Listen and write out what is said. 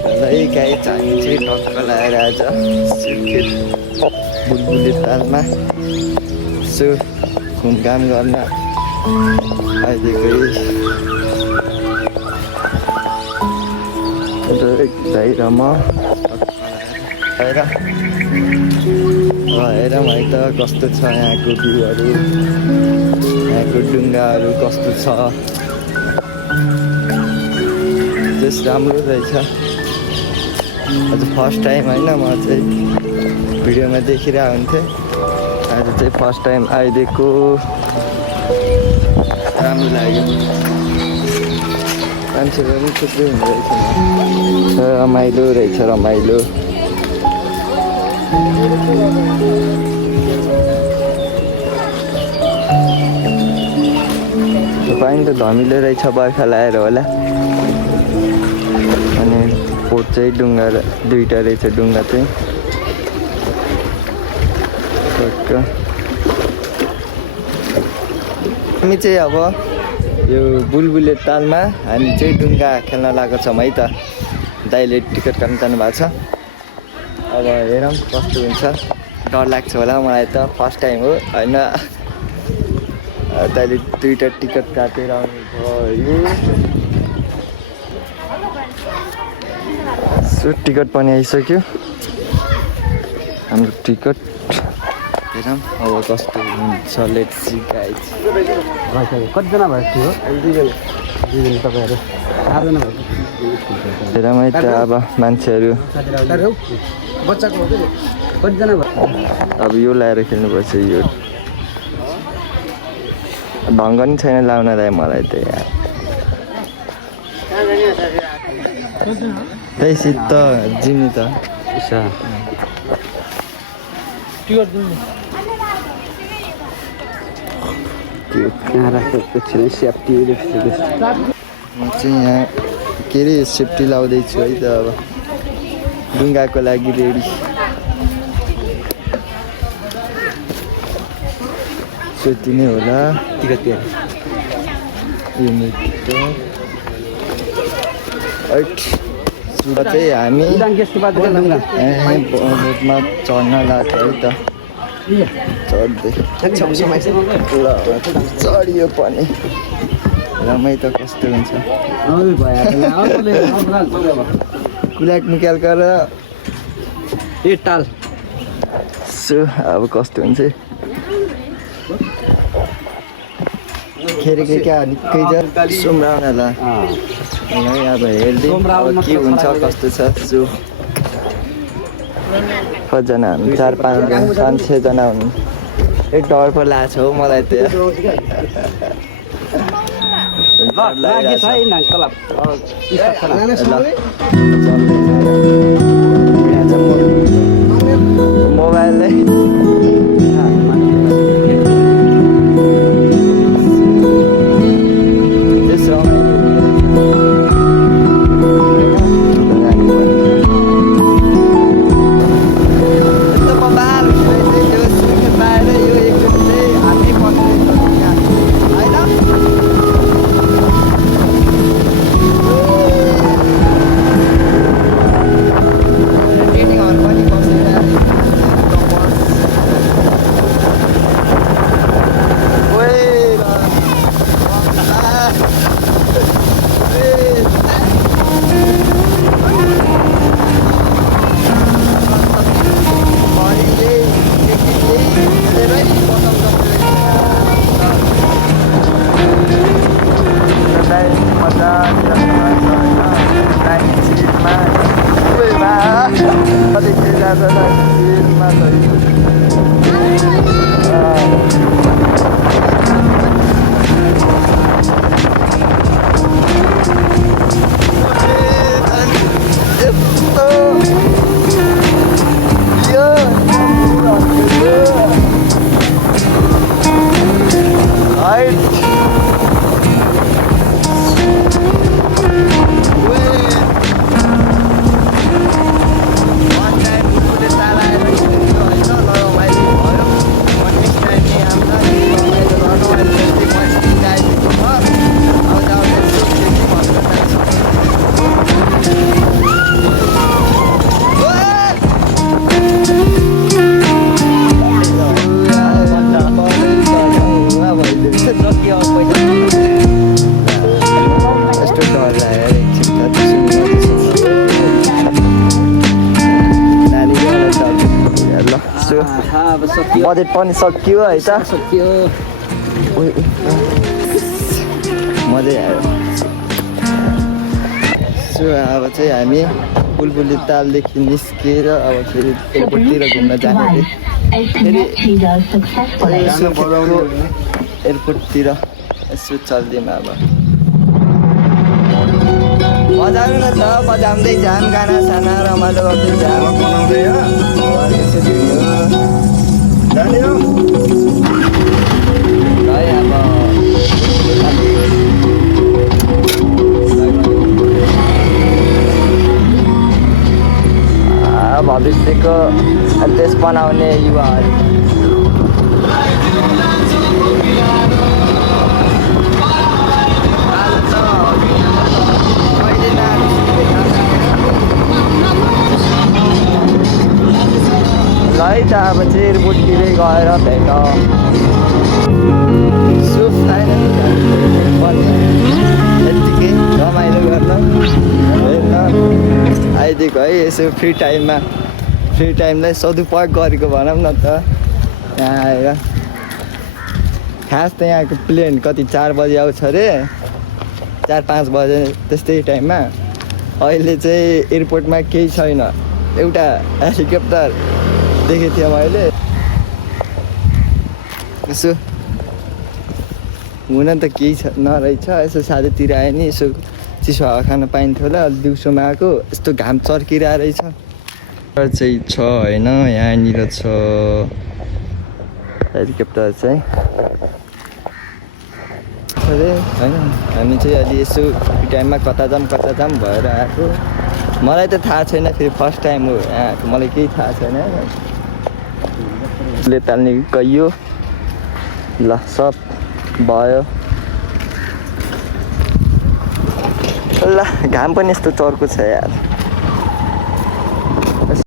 है गाइज हामी चाहिँ टक्क लगाएर आज सुर्खेत बुलबुले तालमा यसो घुमघाम गर्न अहिलेको भाइ र म हेरौँ है त कस्तो छ यहाँको भ्यूहरू, यहाँको डुङ्गाहरू कस्तो छ। त्यस राम्रो रहेछ। आज फर्स्ट टाइम होइन, म चाहिँ भिडियोमा देखिरहेको हुन्थेँ, आज चाहिँ फर्स्ट टाइम आइदिएको। राम्रो लाग्यो। मान्छेहरू पनि थुप्रै हुँदो रहेछ, रमाइलो रहेछ, रमाइलो। पानी त धमिलो रहेछ, बर्खा लगाएर होला। अनि पोट चाहिँ डुङ्गा दुईवटा रहेछ, डुङ्गा चाहिँ हामी चाहिँ अब यो बुलबुले तालमा हामी चाहिँ डुङ्गा खेल्न लागेको छौँ है त। दाइले टिकट काट्नु जानु भएको छ। अब हेरौँ कस्तो हुन्छ। डर लाग्छ होला मलाई त, फर्स्ट टाइम हो होइन। दाइले दुईवटा टिकट काटेर आउनु भयो। सो टिकट पनि आइसक्यो, हाम्रो टिकट। हेरौँ अब कस्तो हुन्छ। Let's see guys. कतिजना भएको थियो? दुईजना तपाईँहरू 4जना भएको। हेरौँ है त अब मान्छेहरू बच्चाको कतिजना भयो? अब यो लगाएर खेल्नुपर्छ। यो ढङ्ग नि छैन लाउनलाई मलाई त यार। त्यही सित जिम्मी त यहाँ राखेको छैन, सेफ्टी। म चाहिँ यहाँ के अरे सेफ्टी लाउँदैछु है त। अब डुङ्गाको लागि रेडी। सोति नै होला टिकट यो चाहिँ हामी बोटमा चढ्न लाग्छ है त। चढ्दै चढियो पनि रमाइ त कस्तो हुन्छ। कुलाक निकाल कर ए टाल। सो अब कस्तो हुन्छ खेरेको क्या निकै सुम्राउनला अब हेर्दै अब के हुन्छ कस्तो छ। सो कतिजना हुनु? 4-5-6जना हुनु। एक डर पो लाग्छ हौ मलाई त। मोबाइलले बजेट पनि सकियो है त सक्यो मजै आयो सो अब चाहिँ हामी बुलबुली तालदेखि निस्किएर अब फेरि एयरपोर्टतिर घुम्न जाने फेरि एयरपोर्टतिर यसो चल्दिउँ अब बजाउनु न त बजाउँदै जाम गाना साना रमाइलो गर्दै जाम बनाउँदै अब भविष्यको देश बनाउने युवाहरू ल है त अब चाहिँ एयरपोर्टतिरै गएर भेट सो फाइनल यत्तिकै रमाइलो गर्न होइन आइदिएको है यसो फ्री टाइमलाई सदुपयोग गरेको भनौँ न त यहाँ आएर खास त यहाँको प्लेन कति 4 बजी आउँछ अरे 4-5 बजे त्यस्तै टाइममा अहिले चाहिँ एयरपोर्टमा केही छैन एउटा हेलिकप्टर देखेको थिएँ मैले यसो हुन त केही छ नरहेछ यसो साँझतिर आयो नि यसो चिसो हावा खान पाइन्थ्यो होला दिउँसोमा आएको यस्तो घाम चर्किरहेको रहेछ चाहिँ छ होइन यहाँनिर छ हेलिकप्टर चाहिँ अरे होइन हामी चाहिँ अलि यसो टाइममा कता जाम भएर आएको मलाई त थाहा छैन फेरि फर्स्ट टाइम हो यहाँ आएको मलाई केही थाहा छैन ले ताल्ने गइयो ल सब भयो ल घाम पनि यस्तो चर्को छ यार